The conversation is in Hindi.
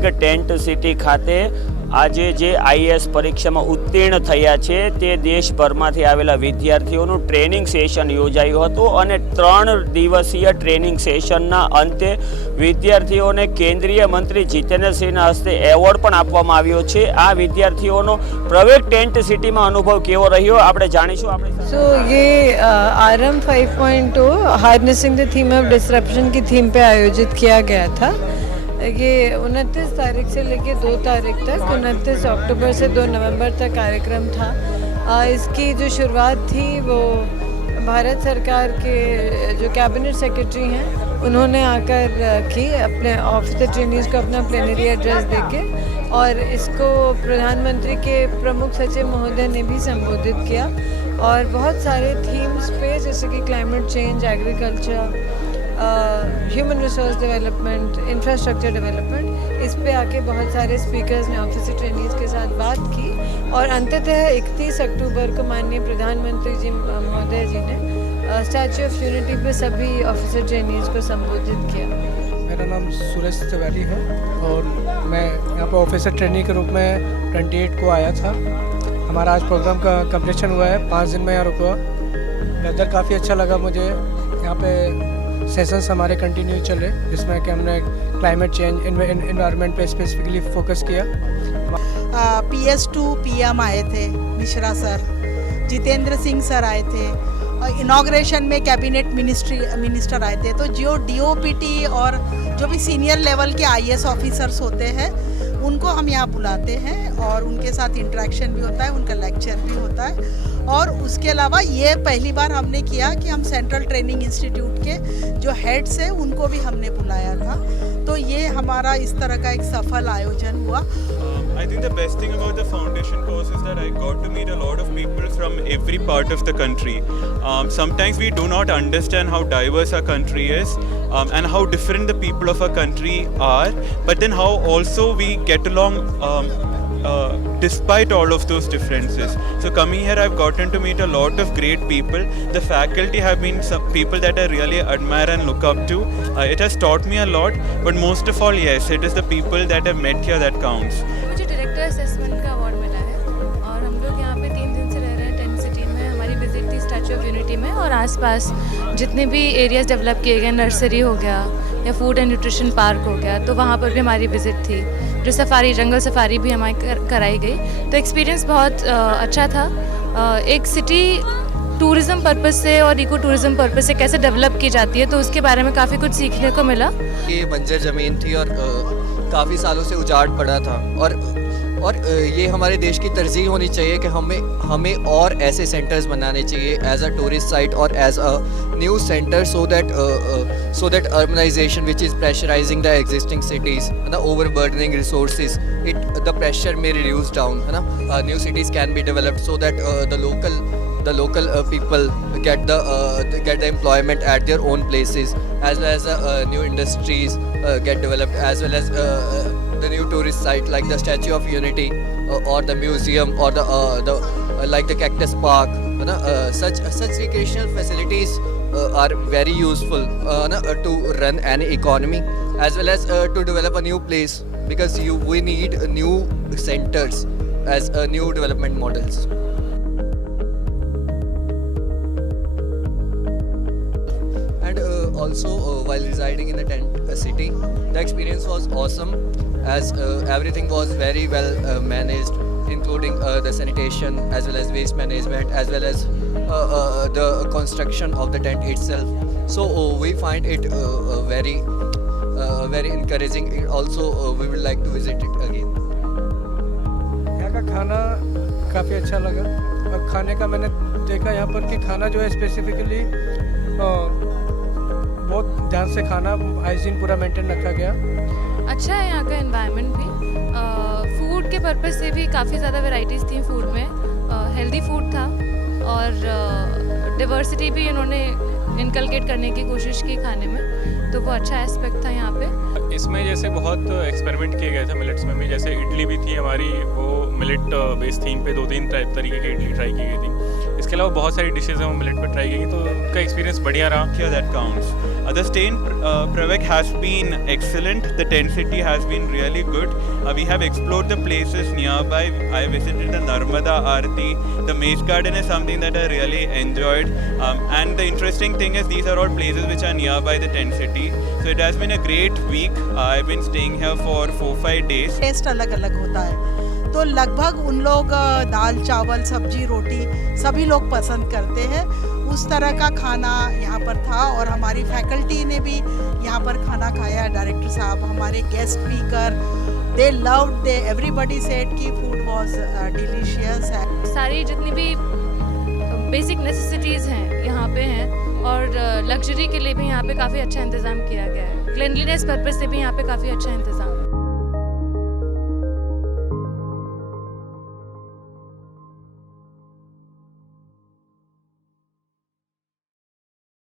મેઘ ટેન્ટ સિટી ખાતે આજે જે આઈએએસ પરીક્ષામાં ઉત્તીર્ણ થયા છે તે દેશભરમાંથી આવેલા વિદ્યાર્થીઓનું ટ્રેનિંગ સેશન યોજાયું હતું અને 3 દિવસીય ટ્રેનિંગ સેશનના અંતે વિદ્યાર્થીઓને કેન્દ્રીય મંત્રી જીતેન્દ્રસિંહના હસ્તે એવોર્ડ પણ આપવામાં આવ્યો છે। આ વિદ્યાર્થીઓનો પ્રવેશ ટેન્ટ સિટીમાં અનુભવ કેવો રહ્યો આપણે જાણીશું। सो ये RM 5.0 harnessing the theme of disruption की थीम पे आयोजित किया गया था। ये 29 तारीख से लेके 2 तारीख तक 29 अक्टूबर से 2 नवंबर तक कार्यक्रम था। इसकी जो शुरुआत थी वो भारत सरकार के जो कैबिनेट सेक्रेटरी हैं उन्होंने आकर की अपने ऑफिसर ट्रेनीज़ को अपना प्लेनरी एड्रेस देके, और इसको प्रधानमंत्री के प्रमुख सचिव महोदय ने भी संबोधित किया। और बहुत सारे थीम्स पे जैसे कि climate change, agriculture, human resource development, infrastructure development, इस पे आके बहुत सारे स्पीकर्स ने ऑफिसर ट्रेनीज़ के साथ बात की। और अंततः 31 अक्टूबर को माननीय प्रधानमंत्री जी महोदय जी ने स्टैच्यू ऑफ यूनिटी पे सभी ऑफिसर ट्रेनीज़ को संबोधित किया। मेरा नाम सुरेश तिवारी है और मैं यहाँ पर ऑफिसर ट्रेनी के रूप में 28 को आया था। हमारा आज प्रोग्राम का कंप्लीशन हुआ है। 5 दिन में यहाँ रुका। वेदर काफ़ी अच्छा लगा मुझे। यहाँ पे सेशंस हमारे कंटिन्यू चले जिसमें कि हमने क्लाइमेट चेंज, इन्वायरमेंट पे स्पेसिफिकली फोकस किया। PS2 PM आए थे, मिश्रा सर, जितेंद्र सिंह सर आए थे, इनॉग्रेशन में कैबिनेट मिनिस्टर आए थे। तो जो DOPT और जो भी सीनियर लेवल के IAS ऑफिसर्स होते हैं उनको हम यहाँ बुलाते हैं और उनके साथ इंटरेक्शन भी होता है, उनका लेक्चर भी होता है। और उसके अलावा ये पहली बार हमने किया कि हम सेंट्रल ट्रेनिंग इंस्टीट्यूट के जो हेड्स हैं उनको भी हमने बुलाया था। तो ये हमारा इस तरह का एक सफल आयोजन हुआ। I think the best thing about the foundation course is that I got to meet a lot of people from every part of the country. Sometimes we do not understand how diverse our country is and how different the people of our country are, but then how also we get along despite all of those differences. So coming here, I've gotten to meet a lot of great people. The faculty have been some people that I really admire and look up to. It has taught me a lot, but most of all, yes, it is the people that I've met here that counts. मुझे डायरेक्टर असेसमेंट का अवार्ड मिला है और हम लोग यहाँ पे 3 दिन से रह रहे हैं टेंट सिटी में। हमारी विजिट थी स्टैच्यू ऑफ यूनिटी में और आसपास जितने भी एरियाज डेवलप किए गए, नर्सरी हो गया या फूड एंड न्यूट्रिशन पार्क हो गया, तो वहाँ पर भी हमारी विजिट थी। जो सफारी, जंगल सफारी भी हमारी कराई गई। तो एक्सपीरियंस बहुत अच्छा था। एक सिटी टूरिज़्म पर्पस से और इको टूरिज़्म पर्पस से कैसे डेवलप की जाती है, तो उसके बारे में काफ़ी कुछ सीखने को मिला। ये बंजर ज़मीन थी और काफ़ी सालों से उजाड़ पड़ा था और ये हमारे देश की तरजीह होनी चाहिए कि हमें और ऐसे सेंटर्स बनाने चाहिए एज अ टूरिस्ट साइट और as a new centre so that urbanisation which is pressurising the existing cities, है ना, overburdening resources, the pressure may reduce down, है ना। New cities can be developed so that the local people get the employment at their own places, as well as new industries get developed, as well as the new tourist site like the Statue of Unity or the museum or the like the Cactus Park, you know, such recreational facilities are very useful to run an economy, as well as to develop a new place, because we need new centers as new development models. And also while residing in the tent city, the experience was awesome, as everything was very well managed, including the sanitation as well as waste management, as well as the construction of the tent itself. So we find it very encouraging. Also we would like to visit it again. यहाँ का खाना काफ़ी अच्छा लगा। और खाने का मैंने देखा यहाँ पर कि खाना जो है स्पेसिफिकली बहुत ध्यान से खाना, हाइजीन पूरा मेंटेन रखा गया। अच्छा है यहाँ का एनवायरनमेंट भी। फूड के पर्पस से भी काफ़ी ज़्यादा वैरायटीज़ थी फूड में। हेल्दी फूड था और डिवर्सिटी भी इन्होंने इनकलकेट करने की कोशिश की खाने में, तो वो अच्छा एस्पेक्ट था यहाँ पे। इसमें जैसे बहुत एक्सपेरिमेंट किए गए थे मिलेट्स में भी। जैसे इडली भी थी हमारी, वो मिलेट बेस्ड थीम पे 2-3 तरीके की इडली ट्राई की गई थी। इसके अलावा बहुत सारी डिशेज़ हैं वो मिलेट पे ट्राई की, तो उनका एक्सपीरियंस बढ़िया रहा। Here that counts. The stay in Pravag has been excellent. The tent city has been really good. We have explored the places nearby. I visited the Narmada Aarti. The Maze Garden is something that I really enjoyed. And the interesting thing is these are all places which are nearby the tent city. So it has been a great week. I've been staying here for 4-5 days. Test अलग अलग होता है तो लगभग उन लोग दाल चावल सब्जी रोटी सभी लोग पसंद करते हैं। उस तरह का खाना यहाँ पर था और हमारी फैकल्टी ने भी यहाँ पर खाना खाया। डायरेक्टर साहब, हमारे guest speaker, they loved, they everybody said कि फूड वाज डिलीशियस है। सारी जितनी भी बेसिक नेसेसिटीज़ हैं यहाँ पे हैं और लग्जरी के लिए भी यहाँ पे काफ़ी अच्छा इंतज़ाम किया गया है। क्लिनलीनेस पर्पस से भी यहाँ पे काफ़ी अच्छा इंतज़ाम है।